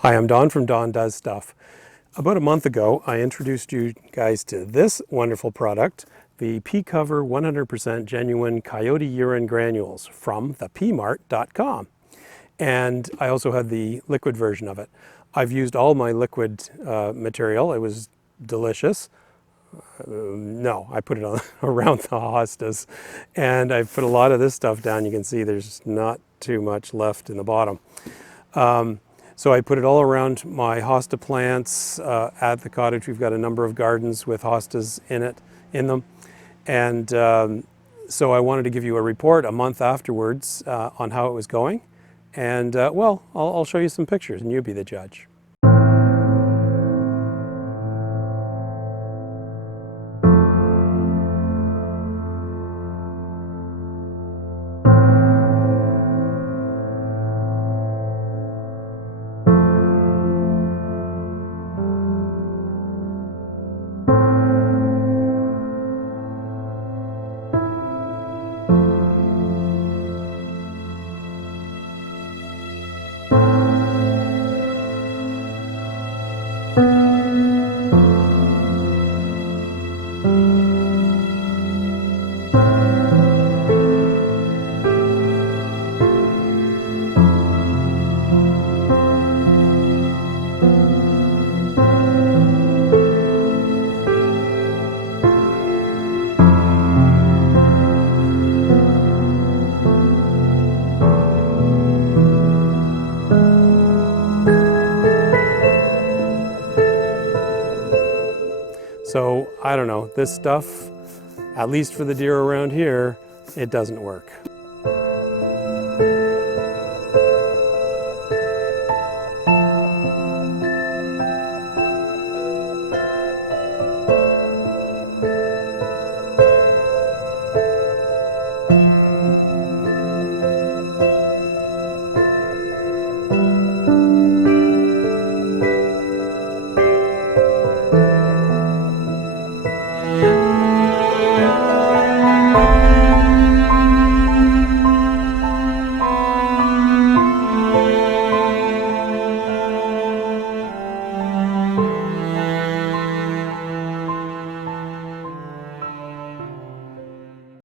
Hi, I'm Don from Don Does Stuff. About a month ago, I introduced you guys to this wonderful product, the P-Cover 100% genuine Coyote Urine granules from thepmart.com. And I also had the liquid version of it. I've used all my liquid material. It was delicious. No, I put it on around the hostas, and I put a lot of this stuff down. You can see there's not too much left in the bottom. So I put it all around my hosta plants at the cottage. We've got a number of gardens with hostas in them. And so I wanted to give you a report a month afterwards on how it was going. And well, I'll show you some pictures and you be the judge. So I don't know, this stuff, at least for the deer around here, it doesn't work.